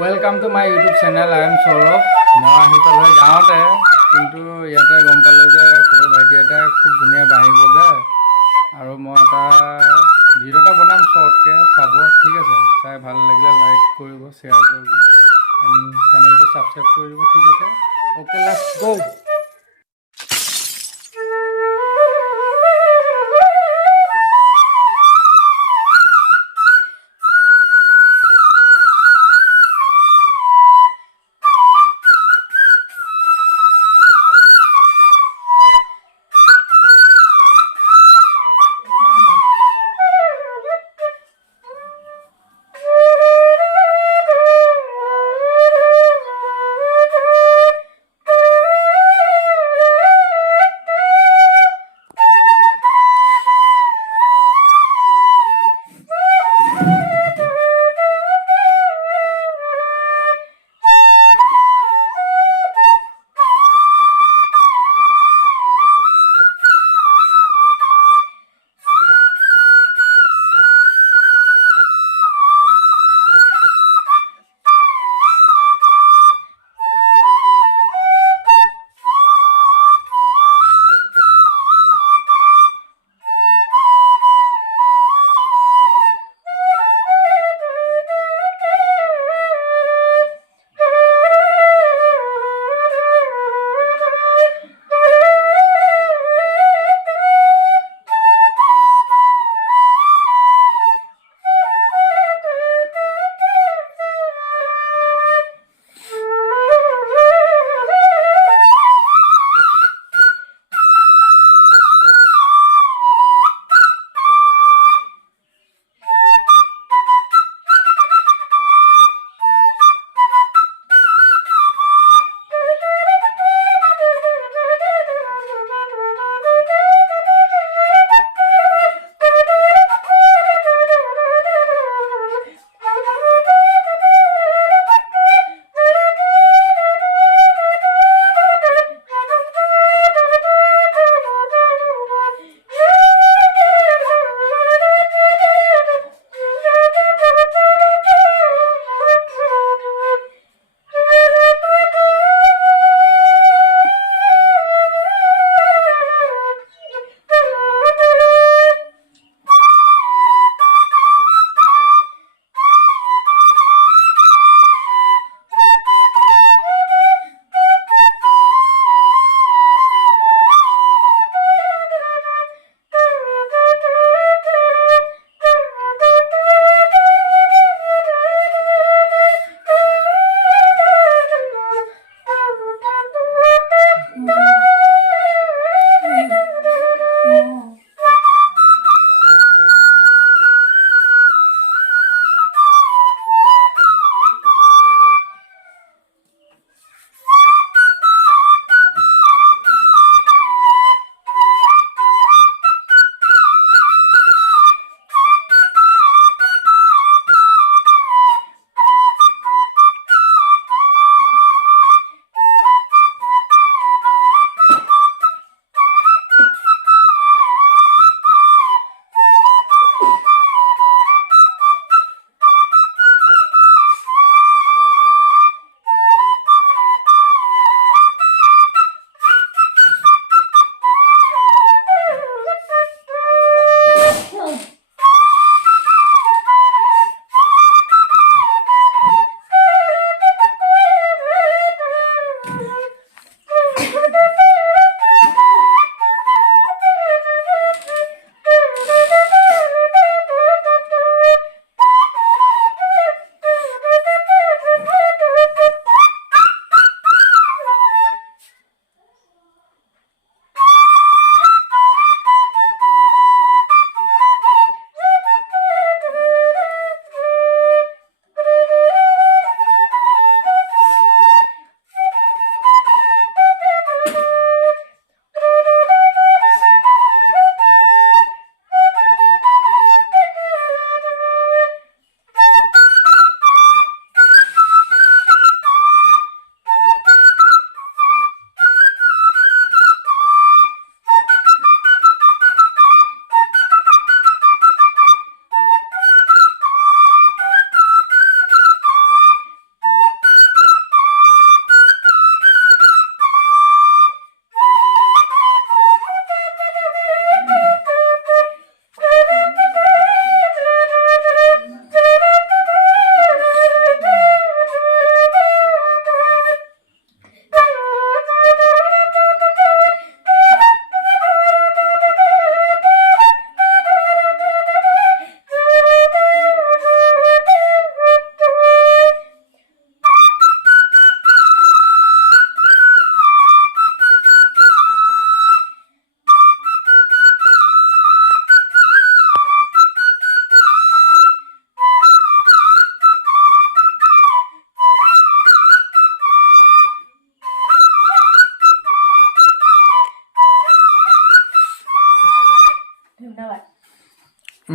Welcome to my YouTube channel. I am Sourav. মই আহি পালোঁ গাঁৱতে, কিন্তু ইয়াতে গম পালোঁ যে সৰু ভাইটি এটাই খুব ধুনীয়া বাঁহী বজায় আৰু মই এটা ভিডিঅ' এটা বনাম শ্বৰ্টকৈ, চাব। ঠিক আছে, চাই ভাল লাগিলে লাইক কৰিব, শ্বেয়াৰ কৰিব, এণ্ড চেনেলটো ছাবস্ক্ৰাইব কৰি দিব। ঠিক আছে, অ'কে, লেটছ গো।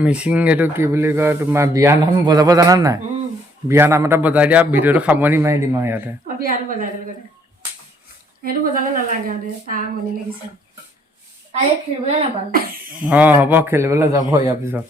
মিচিং এইটো কি বুলি কয় তোমাৰ বিয়া নাম বজাব জানা নাই? বিয়া নাম এটা বজাই দিয়া ভিডিঅ'টো সামৰণি মাৰি দিম আৰু ইয়াতে। বিয়াটো বজাই দিলোঁ গোটেই সেইটো বজালে নালাগে আৰু দে তাৰ আমনি লাগিছে তাই খেলিবলৈ নাপালোঁ অঁ হ'ব খেলিবলৈ যাব ইয়াৰ পিছত।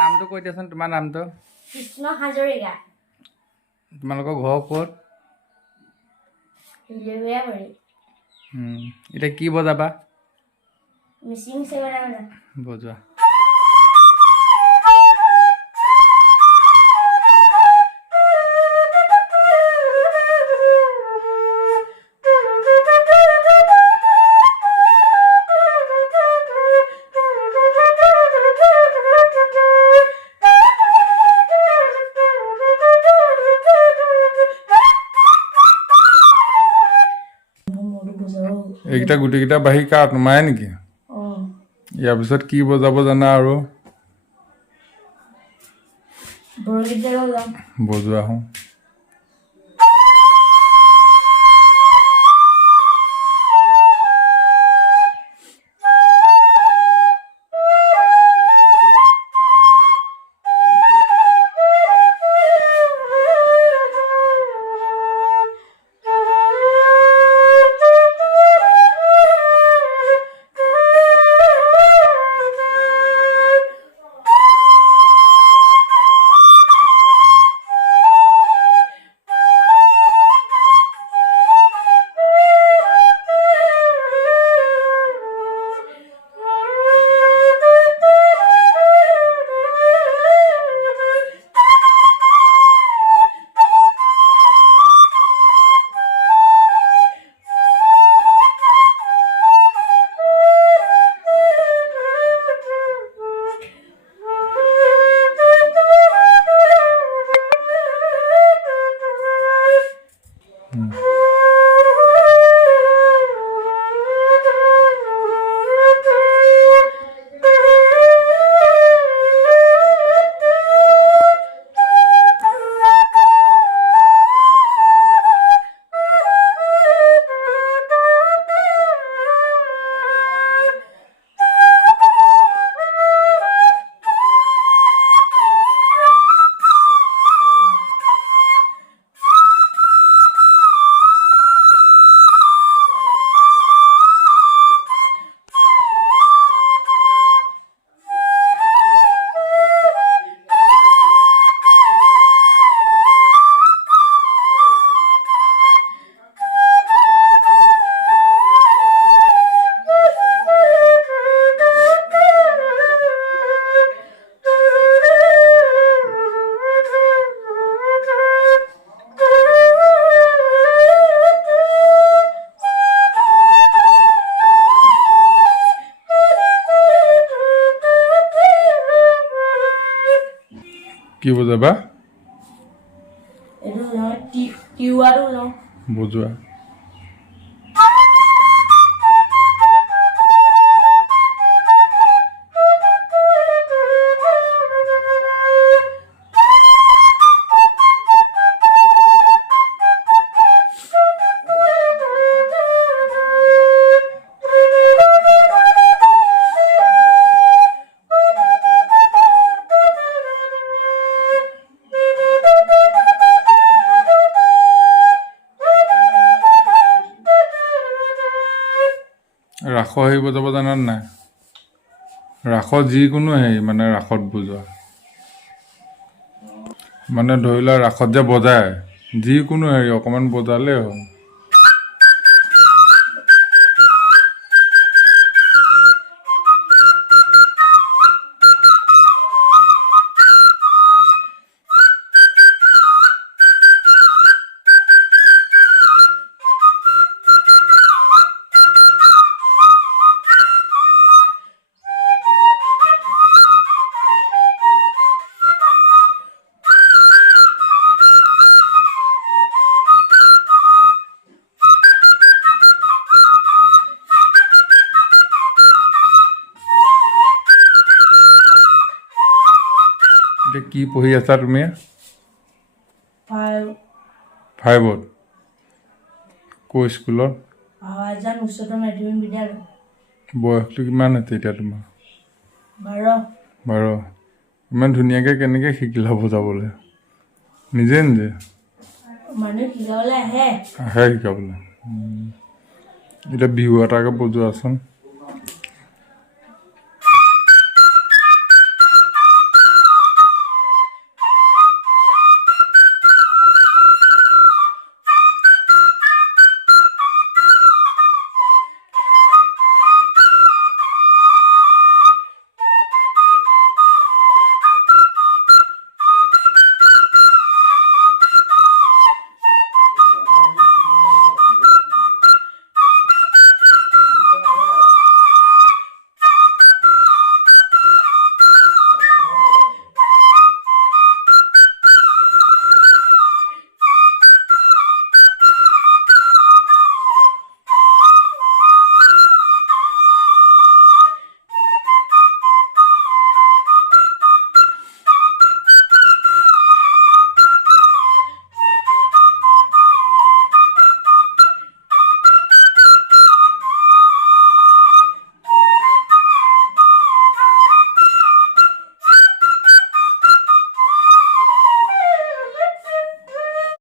নামটো কৈ দিয়াচোন তোমাৰ নামটো? কৃষ্ণ হাজৰিকা। তোমালোকৰ ঘৰ ক'ত? এতিয়া কি বজাবা? মিচিং চেগৰা বজোৱা। এইকেইটা গোটেইকেইটা বাঢ়ি কাৰ তোমাৰে নেকি? ইয়াৰ পিছত কি বজাব জানা আৰু? বজোৱা হওঁ। কি বজাবা? বজোৱা। ৰাসৰ হেৰি বজাব জানানে নাই? ৰাসত যিকোনো হেৰি মানে ৰাসত বজোৱা মানে ধৰি লোৱা ৰাসত যে বজায় যিকোনো হেৰি অকণমান বজালেই হ'ল। এতিয়া কি পঢ়ি আছা তুমি? 5 5ত। ক'ৰ স্কুলত? আৱাজান উচ্চতৰ মাধ্যমিক বিদ্যালয়। বয়সটো কিমান হৈছে এতিয়া তোমাৰ? 12 12। ইমান ধুনীয়াকৈ কেনেকৈ শিকিলা বজাবলৈ? নিজে নিজে মানুহ শিকাবলৈ আহে শিকাবলৈ। এতিয়া বিহু এটাকে বজোৱাচোন।